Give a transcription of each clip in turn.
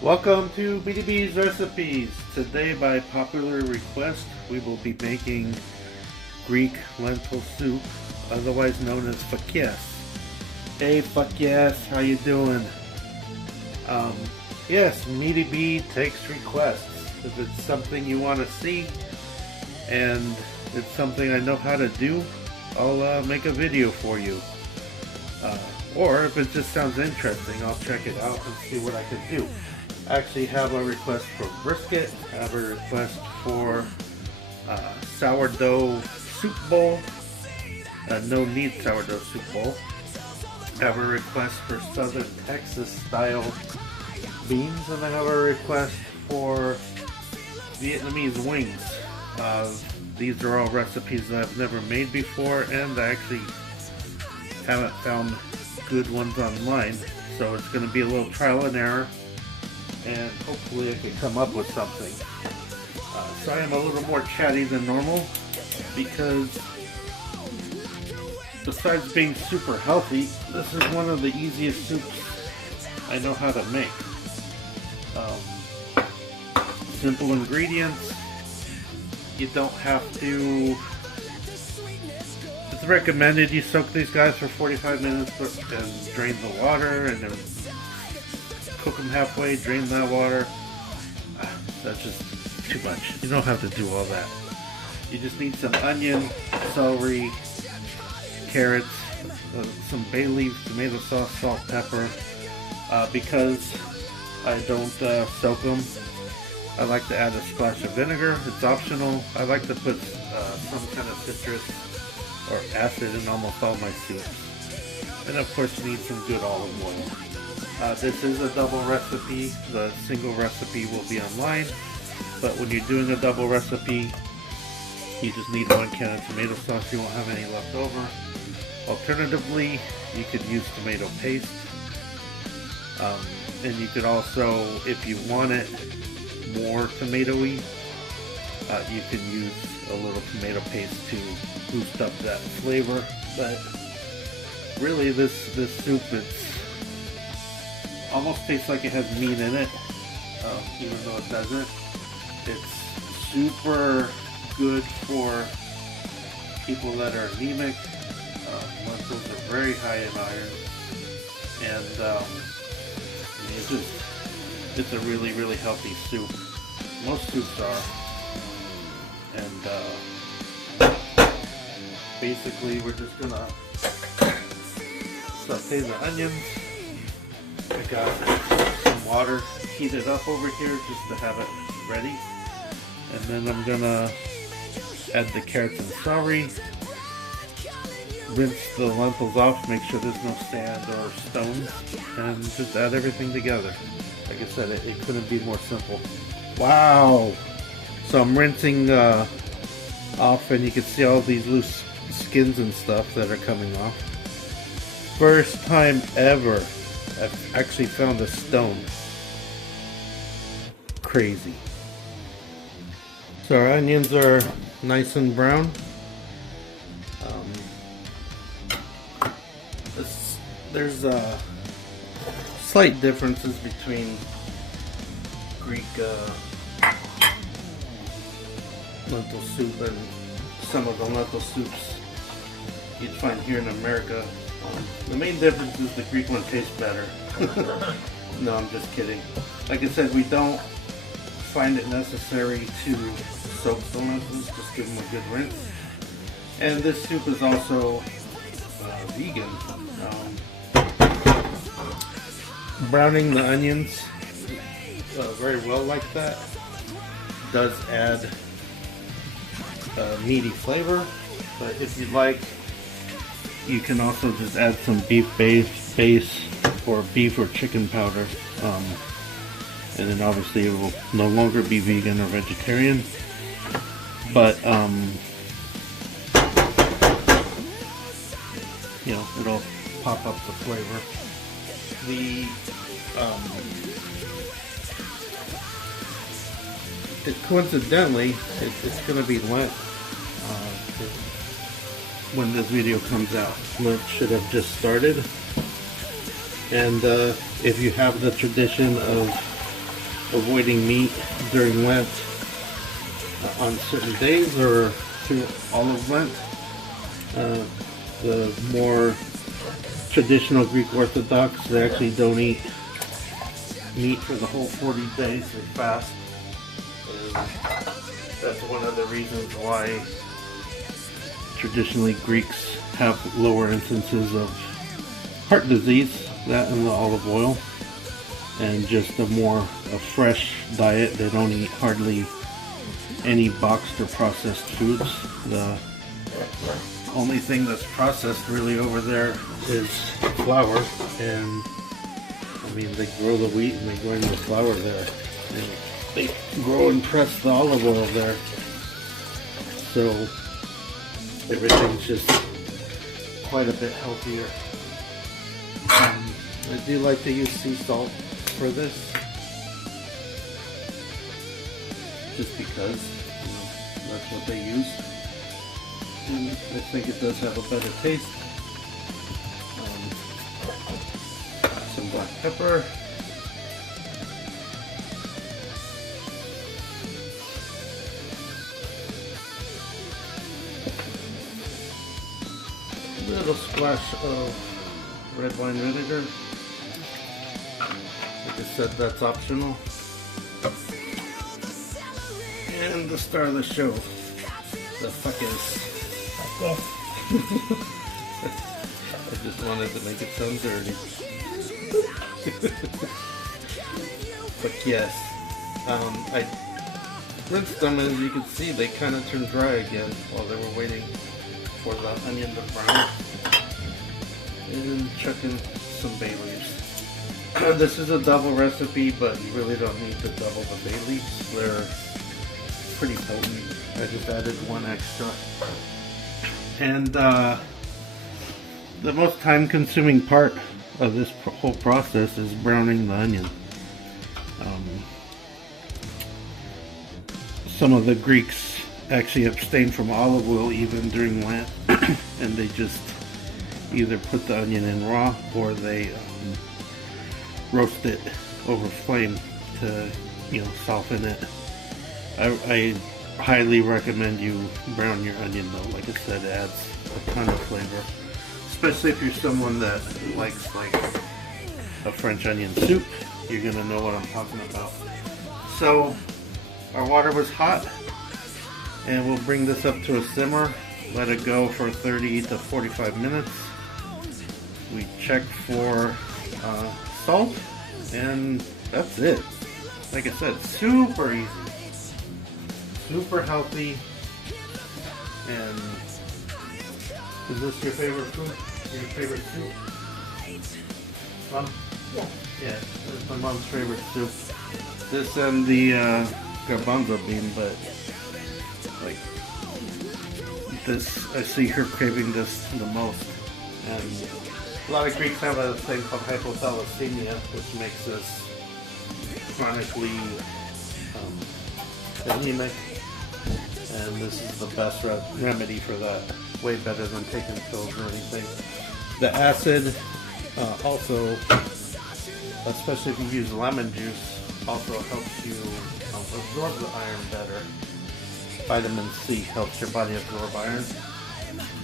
Welcome to Meaty-B's Recipes. Today, by popular request, we will be making Greek lentil soup, otherwise known as fah-kés. Hey fah-kés, how you doing? Yes, Meaty-B takes requests. If it's something you want to see and it's something I know how to do, I'll make a video for you. Or if it just sounds interesting, I'll check it out and see what I can do. I actually have a request for brisket. I have a request for sourdough soup bowl. No need sourdough soup bowl. I have a request for Southern Texas style beans, and I have a request for Vietnamese wings. These are all recipes that I've never made before, and I actually haven't found good ones online, so it's going to be a little trial and error, and hopefully I can come up with something. So I am a little more chatty than normal because besides being super healthy, this is one of the easiest soups I know how to make. Simple ingredients. You don't have to. It's recommended you soak these guys for 45 minutes and drain the water, and then cook them halfway, drain that water. That's just too much. You don't have to do all that. You just need some onion, celery, carrots, some bay leaves, tomato sauce, salt, pepper. Because I don't soak them, I like to add a splash of vinegar. It's optional. I like to put some kind of citrus or acid in almost all my soups. And of course you need some good olive oil. This is a double recipe. The single recipe will be online, but when you're doing a double recipe, you just need 1 can of tomato sauce. You won't have any left over. Alternatively, you could use tomato paste. And you could also, if you want it more tomatoey, you can use a little tomato paste to boost up that flavor. But really, this soup, it's almost tastes like it has meat in it, even though it doesn't. It's super good for people that are anemic. Lentils are very high in iron, and it's a really, really healthy soup. Most soups are. And basically we're just gonna saute the onions. I got some water heated up over here just to have it ready. And then I'm gonna add the carrots and celery. Rinse the lentils off, make sure there's no sand or stones, and just add everything together. Like I said, it couldn't be more simple. Wow! So I'm rinsing off, and you can see all these loose skins and stuff that are coming off. First time ever I've actually found a stone. Crazy. So our onions are nice and brown. There's slight differences between Greek lentil soup and some of the lentil soups you'd find here in America. The main difference is the Greek one tastes better. No, I'm just kidding. Like I said, we don't find it necessary to soak the lentils, just give them a good rinse. And this soup is also vegan. Browning the onions very well like that does add meaty flavor, but if you'd like, you can also just add some beef base or beef or chicken powder, and then obviously it will no longer be vegan or vegetarian, but you know, it'll pop up the flavor. Coincidentally, it's going to be Lent when this video comes out. Lent should have just started, and if you have the tradition of avoiding meat during Lent on certain days or through all of Lent. The more traditional Greek Orthodox, they actually don't eat meat for the whole 40 days. They fast. And that's one of the reasons why traditionally Greeks have lower instances of heart disease, that and the olive oil, and just a fresh diet. They don't eat hardly any boxed or processed foods. The only thing that's processed really over there is flour, and I mean, they grow the wheat and they grind the flour there, and they grow and press the olive oil there, so everything's just quite a bit healthier. I do like to use sea salt for this, just because that's what they use, and I think it does have a better taste. Some black pepper, a little splash of red wine vinegar. Like I said, that's optional. And the star of the show, the fah-kés. I just wanted to make it sound dirty. But yes, I rinsed them, and as you can see, they kind of turned dry again while they were waiting for the onion to brown. And chuck in some bay leaves. This is a double recipe, but you really don't need to double the bay leaves. They're pretty potent. I just added one extra. And the most time-consuming part of this whole process is browning the onion. Some of the Greeks actually abstain from olive oil even during Lent, and they just either put the onion in raw or they roast it over flame to, soften it. I highly recommend you brown your onion though. Like I said, it adds a ton of flavor, especially if you're someone that likes like a French onion soup. You're gonna know what I'm talking about. So our water was hot, and we'll bring this up to a simmer. Let it go for 30 to 45 minutes. We check for salt, and that's it. Like I said, super easy, super healthy. And is this your favorite food? Your favorite soup? Mom? Yeah. Yeah, this is my mom's favorite soup. This and the garbanzo bean, but like this, I see her craving this the most. And a lot of Greeks have a thing called hypothalassemia, which makes us chronically anemic, and this is the best remedy for that. Way better than taking pills or anything. The acid also, especially if you use lemon juice, also helps you absorb the iron better. Vitamin C helps your body absorb iron.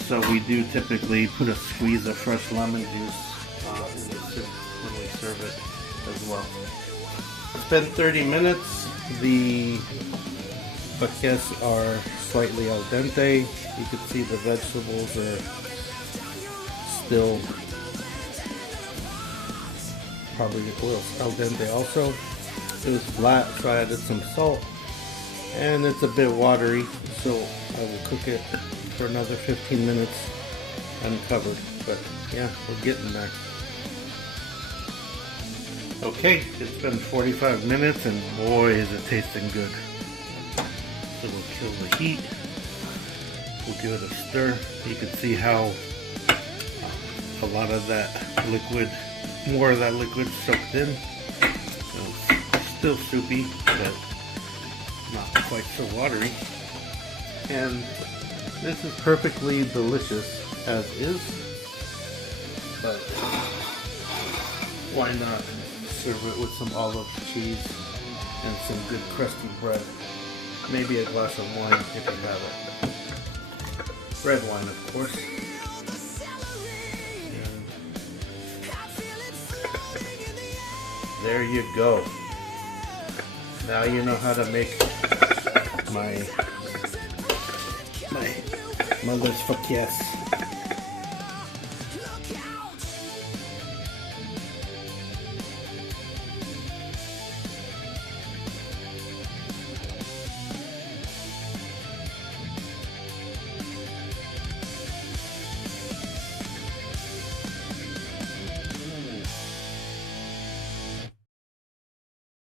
So we do typically put a squeeze of fresh lemon juice in the soup when we serve it as well. It's been 30 minutes. The fah-kés are slightly al dente. You can see the vegetables are still probably al dente also. It was flat, so I added some salt, and it's a bit watery, so I will cook it for another 15 minutes uncovered. But yeah, we're getting there. Okay, it's been 45 minutes, and boy is it tasting good. So we'll kill the heat. We'll give it a stir. You can see how a lot of that liquid, more of that liquid soaked in. So it's still soupy, but not quite so watery. And this is perfectly delicious as is, but why not serve it with some olive cheese and some good crusty bread. Maybe a glass of wine if you have it. Red wine, of course. And there you go. Now you know how to make my mother's fah-kés.